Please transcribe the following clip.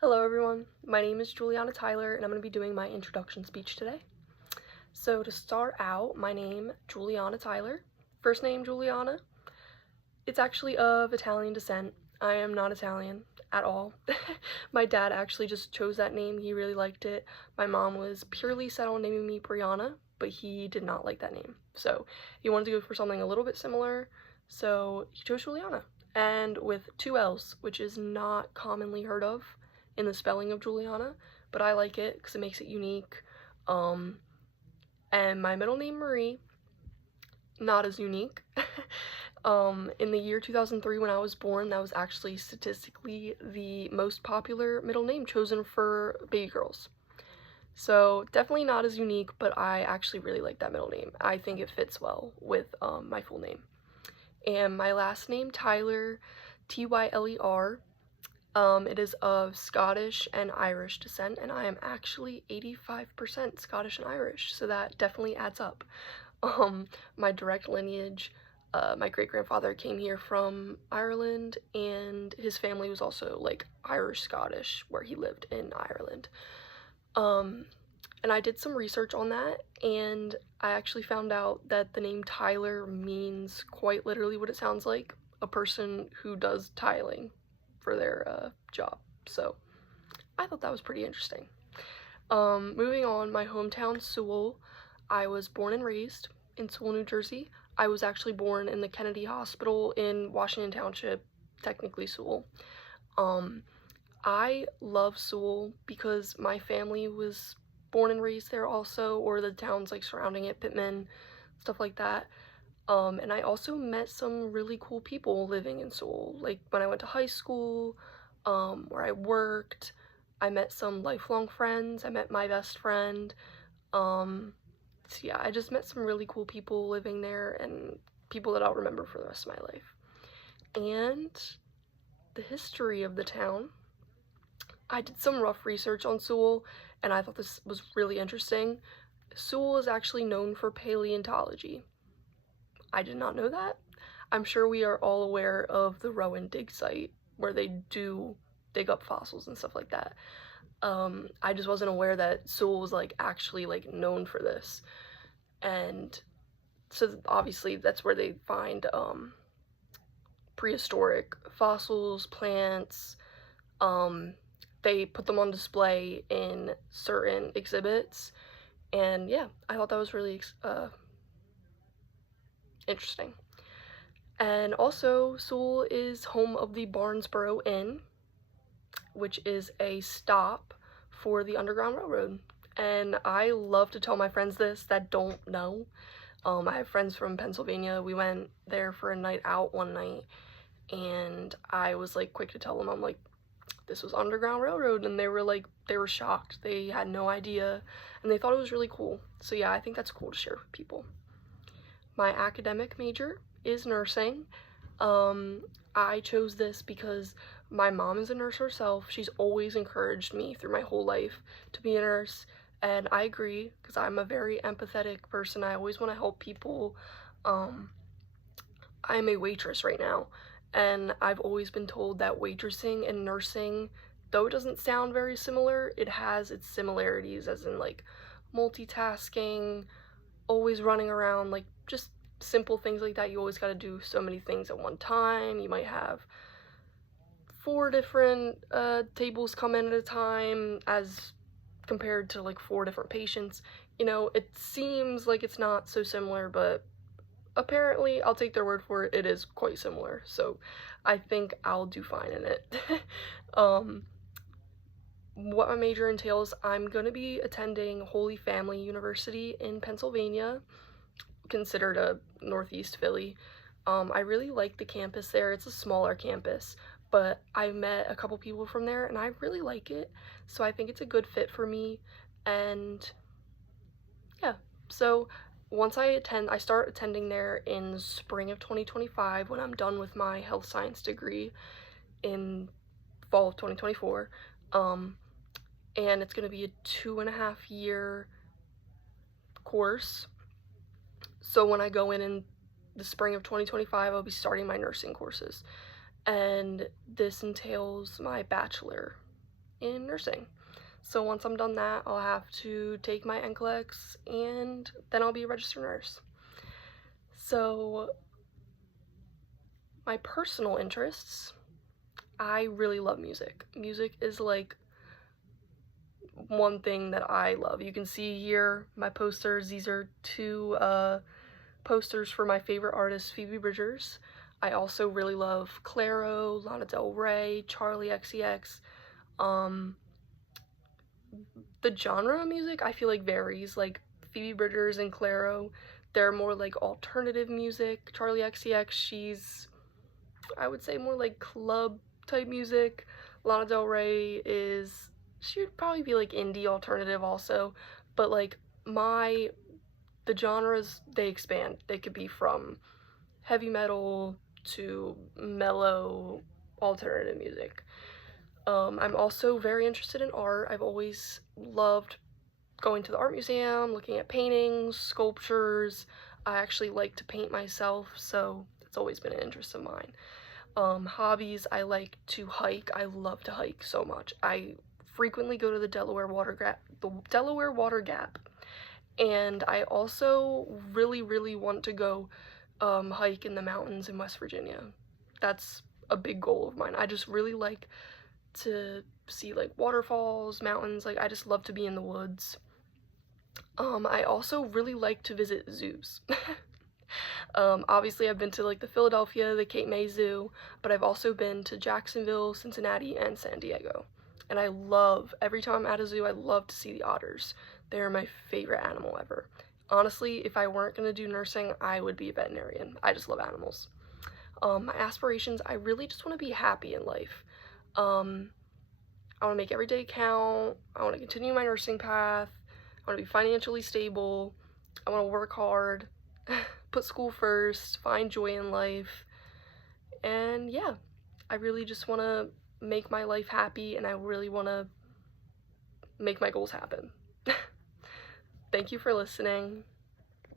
Hello everyone, my name is Juliana Tyler and I'm going to be doing my introduction speech today. So to start out, my name, Juliana Tyler. First name, Juliana. It's actually of Italian descent. I am not Italian at all. My dad actually just chose that name, he really liked it. My mom was purely set on naming me Brianna, but he did not like that name. So he wanted to go for something a little bit similar, so he chose Juliana. And with two L's, which is not commonly heard of in the spelling of Juliana, but I like it because it makes it unique. And my middle name, Marie, not as unique. In the year 2003 when I was born, that was actually statistically the most popular middle name chosen for baby girls. So definitely not as unique, but I actually really like that middle name. I think it fits well with my full name. And my last name, Tyler, Tyler, it is of Scottish and Irish descent, and I am actually 85% Scottish and Irish, so that definitely adds up. My direct lineage, my great-grandfather came here from Ireland, and his family was also, like, Irish-Scottish, where he lived in Ireland. And I did some research on that, and I actually found out that the name Tyler means quite literally what it sounds like, a person who does tiling for their job. So I thought that was pretty interesting. Moving on, my hometown, Sewell. I was born and raised in Sewell, New Jersey. I was actually born in the Kennedy Hospital in Washington Township, technically Sewell. I love Sewell because my family was born and raised there also, or the towns like surrounding it, Pittman, stuff like that. And I also met some really cool people living in Sewell. Like when I went to high school, where I worked, I met some lifelong friends. I met my best friend. So yeah, I just met some really cool people living there and people that I'll remember for the rest of my life. And the history of the town. I did some rough research on Sewell, and I thought this was really interesting. Sewell is actually known for paleontology. I did not know that. I'm sure we are all aware of the Rowan dig site, where they do dig up fossils and stuff like that. I just wasn't aware that Sewell was like actually like known for this. And so obviously that's where they find prehistoric fossils, plants. They put them on display in certain exhibits, and yeah, I thought that was really interesting. And also, Sewell is home of the Barnesboro Inn, which is a stop for the Underground Railroad. And I love to tell my friends this that don't know. I have friends from Pennsylvania. We went there for a night out one night, and I was like quick to tell them, I'm like, this was Underground Railroad, and they were shocked. They had no idea, and they thought it was really cool. So yeah, I think that's cool to share with people. My academic major is nursing. I chose this because my mom is a nurse herself. She's always encouraged me through my whole life to be a nurse, and I agree because I'm a very empathetic person. I always want to help people. I'm a waitress right now, and I've always been told that waitressing and nursing, though it doesn't sound very similar, it has its similarities, as in like multitasking, always running around, like just simple things like that. You always got to do so many things at one time. You might have 4 different tables come in at a time as compared to like 4 different patients. You know, it seems like it's not so similar, but apparently, I'll take their word for it, it is quite similar, so I think I'll do fine in it. What my major entails, I'm gonna be attending Holy Family University in Pennsylvania, considered a Northeast Philly. I really like the campus there. It's a smaller campus, but I met a couple people from there, and I really like it, so I think it's a good fit for me, and yeah, so once I start attending there in the spring of 2025 when I'm done with my health science degree in fall of 2024. And it's going to be a 2.5 year course. So when I go in the spring of 2025, I'll be starting my nursing courses. And this entails my bachelor in nursing. So once I'm done that, I'll have to take my NCLEX and then I'll be a registered nurse. So my personal interests, I really love music. Music is like one thing that I love. You can see here my posters. These are two posters for my favorite artist, Phoebe Bridgers. I also really love Clairo, Lana Del Rey, Charli XCX. The genre of music I feel like varies. Like Phoebe Bridgers and Clairo, they're more like alternative music. Charli XCX, she's, I would say, more like club type music. Lana Del Rey is, she would probably be like indie alternative also, but like the genres, they expand. They could be from heavy metal to mellow alternative music. I'm also very interested in art. I've always loved going to the art museum, looking at paintings, sculptures. I actually like to paint myself, so it's always been an interest of mine. Hobbies, I like to hike. I love to hike so much. I frequently go to the Delaware Water Gap, and I also really want to go hike in the mountains in West Virginia. That's a big goal of mine. I just really like to see like waterfalls, mountains. Like, I just love to be in the woods. I also really like to visit zoos. Obviously I've been to like the Philadelphia, the Cape May Zoo, but I've also been to Jacksonville, Cincinnati, and San Diego. And I love, every time I'm at a zoo, I love to see the otters. They're my favorite animal ever. Honestly, if I weren't gonna do nursing, I would be a veterinarian. I just love animals. My aspirations, I really just want to be happy in life. I want to make every day count. I want to continue my nursing path. I want to be financially stable. I want to work hard, put school first, find joy in life. And yeah, I really just want to make my life happy, and I really want to make my goals happen. Thank you for listening.